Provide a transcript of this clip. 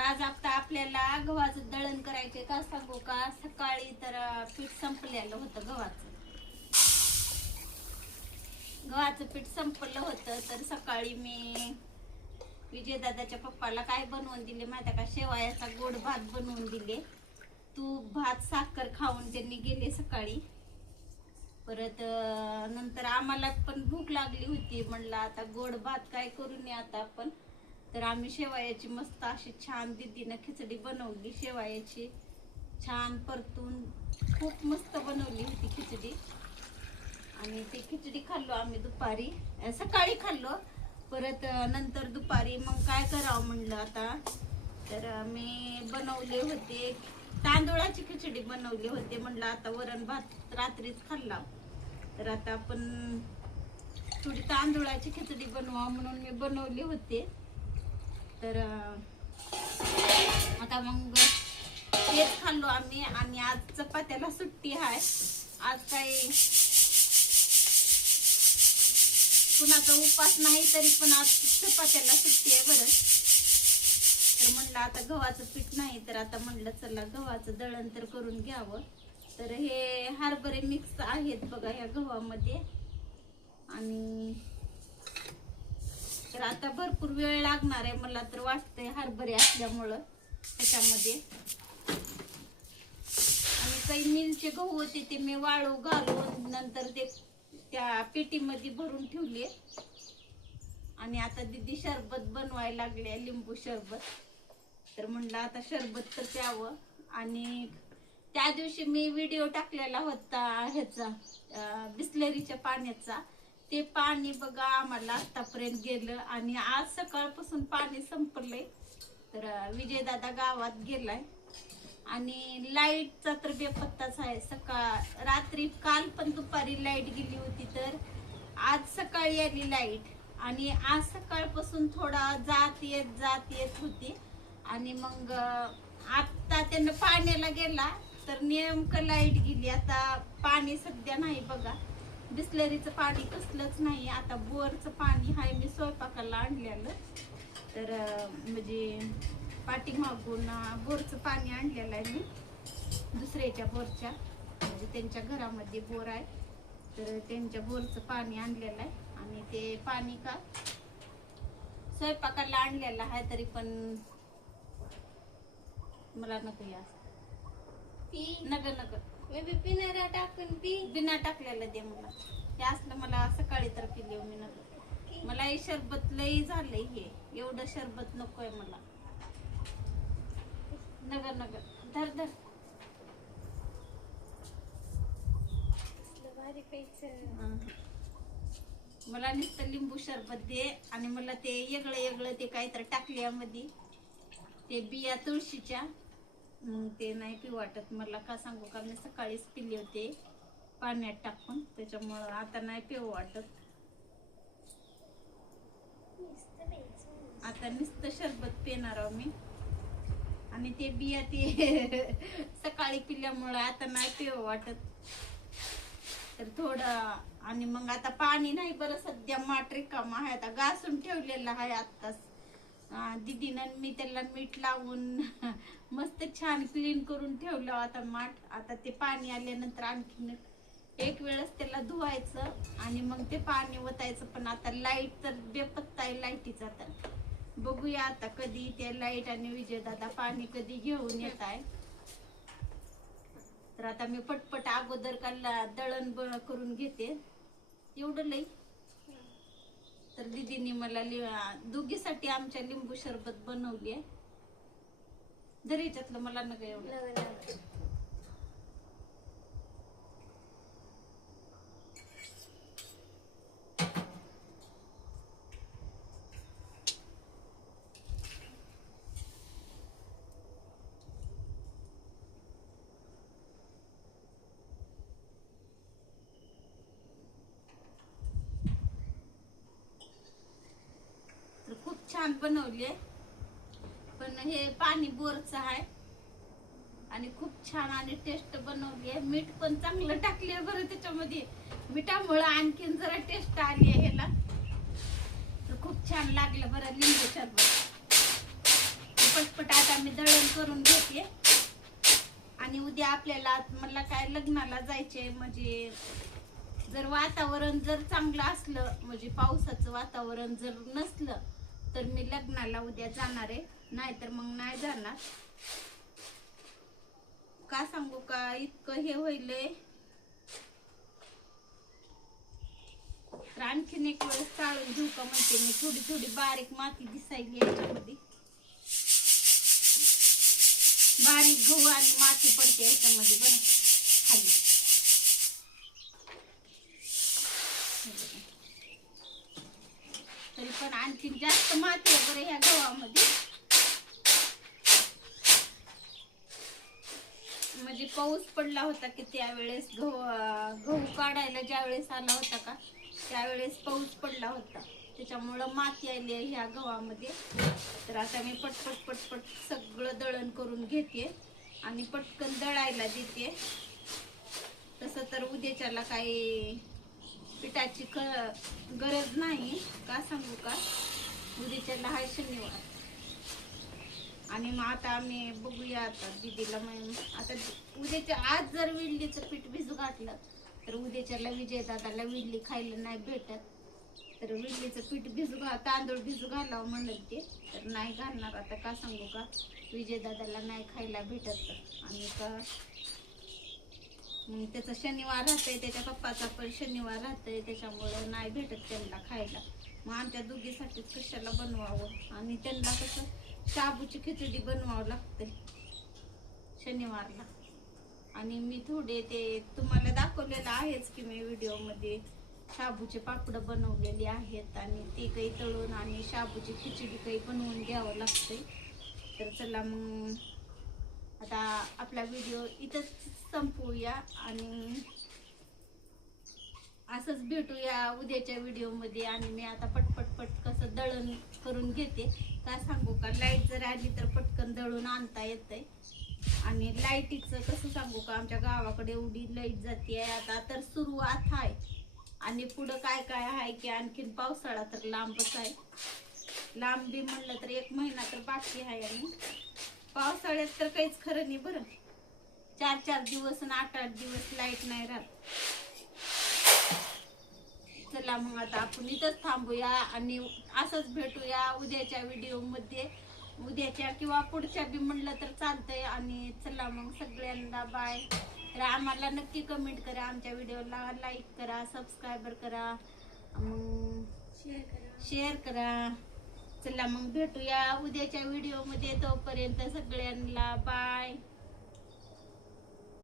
आज आता आपल्याला गव्हाचं दळण करायचे का सांगू का. सकाळी तर पीठ संपलेलं होतं गव्हाचं पीठ संपलं होतं. तर सकाळी मी विजयदादाच्या पप्पाला काय बनवून दिले माहिती का, शेवयाचा गोड भात बनवून दिले. तूप भात साखर खाऊन त्यांनी गेले सकाळी. परत नंतर आम्हाला पण भूक लागली होती. म्हणलं आता गोड भात काय करू नये आता आपण. तर आम्ही शेवयाची मस्त अशी छान दीदीनं खिचडी बनवली. शेवयाची छान परतून खूप मस्त बनवली होती खिचडी. आणि ती खिचडी खाल्लो आम्ही दुपारी, सकाळी खाल्लो. परत नंतर दुपारी मग काय करावं म्हणलं आता. तर मी बनवले होते तांदूळाची खिचडी बनवली होते. म्हणलं आता वरण भात रात्रीच खाल्ला, तर आता आपण थोडी तांदूळाची खिचडी बनवा म्हणून मी बनवली होते. तर आता मग तेच खाल्लो आम्ही. आणि आज चपात्याला सुट्टी आहे. आज काही कुणाचा उपास नाही, तरी पण आज चपात्याला सुट्टी आहे बरं. तर म्हणलं आता गव्हाचं पीठ नाही, तर आता म्हणलं चला गव्हाचं दळण तर करून घ्यावं. तर हे हरभरे मिक्स आहेत बघा या गव्हामध्ये. आणि तर आता भरपूर वेळ लागणार आहे मला तर वाटतंय, हरभरे असल्यामुळं त्याच्यामध्ये. आणि काही मिलचे गहू होते ते मी वाळू घालून नंतर ते त्या पेटीमध्ये भरून ठेवले. आणि आता दीदी शरबत बनवायला लागले, लिंबू शरबत. तर म्हणलं आता शरबत तर प्यावं. आणि त्या दिवशी मी व्हिडिओ टाकलेला होता ह्याचा बिस्लरीच्या पाण्याचा. ते पाणी बघा आम्हाला आतापर्यंत गेलं. आणि आज सकाळपासून पाणी संपलंय. तर विजयदादा गावात गेलाय. आणि लाईटचा तर बेपत्ताच आहे. रात्री काल पण दुपारी लाईट गेली होती, तर आज सकाळी आली लाईट. आणि आज सकाळपासून थोडा जात येत होती. आणि मग आता त्यानं पाण्याला गेला तर नेमकं लाईट गेली. आता पाणी सध्या नाही बघा, बिस्लरीचं पाणी कसलंच नाही. आता बोरचं पाणी आहे, मी स्वयंपाकाला आणलेलं. तर म्हणजे पाठीमागून बोरचं पाणी आणलेलं आहे मी, दुसऱ्याच्या बोरच्या, म्हणजे त्यांच्या घरामध्ये बोर आहे. तर त्यांच्या बोरचं पाणी आणलेलं आहे. आणि ते पाणी का स्वयंपाकाला आणलेलं आहे, तरी पण मला नको या नग बिना टाकून बिना टाकलेलं दे मला. हे असलं मला सकाळी तर पिले मी नगर. मला हे शरबत लई झालंय, हे एवढं शरबत नकोय मला. नगर धर धर. मला नुसतं लिंबू शरबत दे. आणि मला ते वेगळं ते काहीतरी टाकल्यामध्ये ते बिया तुळशीच्या, ते नाही पिऊ वाटत मला. का सांगू का, मी सकाळीच पिले होते पाण्यात टाकून, त्याच्यामुळं आता नाही पिऊ वाटत. आता नुसतं शरबत पिणार आहो मी. आणि ते बिया ते सकाळी पिल्यामुळं आता नाही पिऊ वाटत. तर थोडं. आणि मग आता पाणी नाही बरं सध्या, माठ रिकामा आहे. आता घासून ठेवलेलं आहे आत्ताच दीदीनं. मी त्याला मीठ लावून मस्त छान क्लीन करून ठेवलं आता माठ. आता ते पाणी आल्यानंतर आणखीन एक वेळेस त्याला धुवायचं आणि मग ते पाणी ओतायचं. पण आता लाईट तर बेपत्ता आहे लाईटीचा. तर बघूया आता कधी ते लाईट. आणि विजयदादा पाणी कधी घेऊन येत आहे. तर आता मी पटपट अगोदर काल दळण करून घेते. एवढं लई. तर दीदीने मला दोघीसाठी आमच्या लिंबू शरबत बनवली आहे. दरीच्यातलं मला नका एवढं. खूप छान बनवले. पण हे पाणी बोरचं आहे. आणि खूप छान आणि टेस्ट बनवली आहे. मीठ पण चांगलं टाकले बरं त्याच्यामध्ये. मिठामुळे आणखीन जरा टेस्ट आली आहे ह्याला. तर खूप छान लागलं बरं लिंबू शरबत. पटपट आता मी दळण करून घेते. आणि उद्या आपल्याला मला काय लग्नाला जायचे, म्हणजे जर वातावरण जर चांगलं असलं, म्हणजे पावसाचं वातावरण जर नसलं तर मी लग्नाला उद्या जाणार आहे, नाहीतर मग नाही जाणार. का सांगू का, इतकं हे होईलय. तर आणखीन एक वेळेस चाळून घेऊ का म्हणते मी. थोडी थोडी बारीक माती दिसायली याच्यामध्ये, बारीक गहू आणि माती पडते याच्यामध्ये बरं खाली. तरी पण आणखीन जास्त माती आहे बरं ह्या गव्हामध्ये. म्हणजे पाऊस पडला होता की त्यावेळेस गहू काढायला ज्या वेळेस आला होता का, त्यावेळेस पाऊस पडला होता, त्याच्यामुळं माती आली आहे ह्या गव्हामध्ये. तर आता मी पटपट पटपट सगळं दळण करून घेते आणि पटकन दळायला देते. तसं तर उद्याच्याला काही पिठाची गरज नाही. का सांगू का, उद्याच्याला हाय शनिवार. आणि मग आता आम्ही बघूया आता दीदीला. आता उद्याच्या आज जर विडलीचं पीठ भिजू घातलं तर उद्याच्याला विजय दादाला विडली खायला नाही भेटत. तर विडलीचं पीठ तांदूळ भिजू घालावं म्हणत ते, तर नाही घालणार. आता का सांगू का, विजय दादाला नाही खायला भेटत. आणि का मग त्याचा शनिवार राहतंय, त्याच्या पप्पाचा पण शनिवार राहतंय, त्याच्यामुळं नाही भेटत त्यांना खायला. मग आमच्या दोघीसाठीच कशाला बनवावं. आणि त्यांना कसं शाबूची खिचडी बनवावं लागते शनिवारला. आणि मी थोडे ते तुम्हाला दाखवलेलं आहेच की मी व्हिडिओमध्ये, शाबूचे पापड बनवलेले आहेत आणि ते काही तळून आणि शाबूची खिचडी काही बनवून घ्यावं लागते. तर चला मग आता आपला व्हिडिओ इथंच संपवूया आणि असंच भेटूया उद्याच्या व्हिडिओमध्ये. आणि मी आता पटपट कसं दळण करून घेते. का सांगू का, लाईट जर आली तर पटकन दळून आणता येतंय. आणि लाईटीचं कसं सांगू का, आमच्या गावाकडे एवढी लाईट जाते आता तर सुरुवात आहे. आणि पुढं काय काय आहे की आणखीन पावसाळा तर लांबच आहे. लांब बी म्हणलं तर 1 महिना तर बाकी आहे. आणि पावसाळ्यात तर काहीच खरं नाही बरं, 4-4 दिवस आणि 8-8 दिवस लाईट नाही राहत. चला मग आता आपण इथंच थांबूया आणि असंच भेटूया उद्याच्या व्हिडिओमध्ये. उद्याच्या किंवा पुढच्या बी म्हणलं तर चालतंय. आणि चला मग सगळ्यांना बाय. तर आम्हाला नक्की कमेंट करा, आमच्या व्हिडिओला लाईक करा, सबस्क्राईबर करा, मग शेअर करा. चला मग भेटूया उद्याच्या व्हिडिओमध्ये. तोपर्यंत सगळ्यांना बाय.